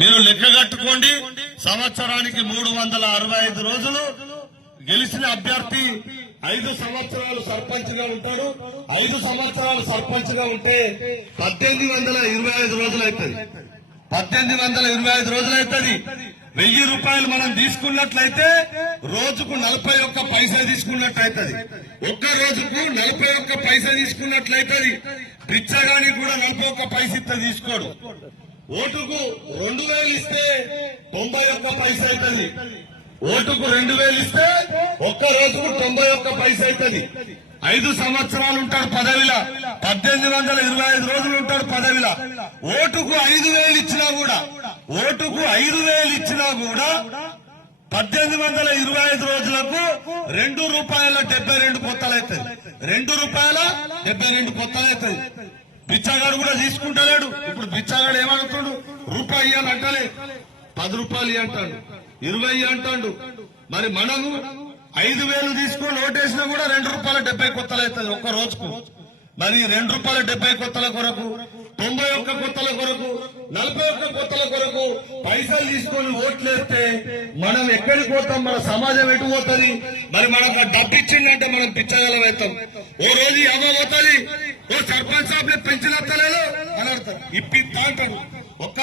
మీరు లెక్క కట్టుకోండి. సంవత్సరానికి 365 రోజులు గెలిచిన అభ్యర్థి 5 సంవత్సరాలు సర్పంచ్ గా ఉంటాడు. 5 సంవత్సరాలు సర్పంచ్ గా ఉంటే 1825 రోజులు అవుతుంది. 1825 రోజులు అవుతుంది. 1000 రూపాయలు మనం తీసుకున్నట్లయితే రోజుకు 41 పైసా తీసుకున్నట్టు అవుతుంది. ఒక్క రోజుకు 41 పైసా తీసుకున్నట్లయితుంది. పిచ్చగానికి కూడా 41 పైసా ఇస్తే తీసుకోడు. ఓటుకు 2000 ఇస్తే 91 పైసా అవుతుంది. ఓటుకు 2000 ఇస్తే ఒక్క రోజుకు 91 పైసా అవుతుంది. 5 సంవత్సరాలు ఉంటాడు పదవిలా. 1825 రోజులు ఉంటాడు పదవిలా. ఓటుకు 5000 ఇచ్చినా కూడా 1825 రోజులకు ₹2.72 కొత్తలవుతుంది. ₹2.72 కొత్తలవుతుంది. బిచ్చగాడు కూడా తీసుకుంటలేడు. ఇప్పుడు బిచ్చగాడు ఏమనుకుంటాడు? రూపాయి అని అంటలే, 10 రూపాయలు అంటాడు, 20 అంటాడు. మరి మనము 5000 తీసుకొని ఓటేసినా కూడా ₹2.70 కొత్తలు అవుతుంది ఒక్క రోజుకు. మరి ₹2.70 కొత్తల కొరకు, 91 కొత్తల కొరకు, 41 కొత్తల కొరకు పైసలు తీసుకొని ఓట్లేస్తే మనం ఎక్కడికి పోతాం? మన సమాజం ఎటు పోతుంది? మరి మనకు డబ్బు ఇచ్చిందంటే మనం పిచ్చగలం అవుతాం. ఓ రోజు అమ్మ పోతుంది, ఓ సర్పంచ్ సాబ్ పెంచినత్తలేదు అని అడతారు, ఇప్పిస్తా అంటాడు. ఒక్క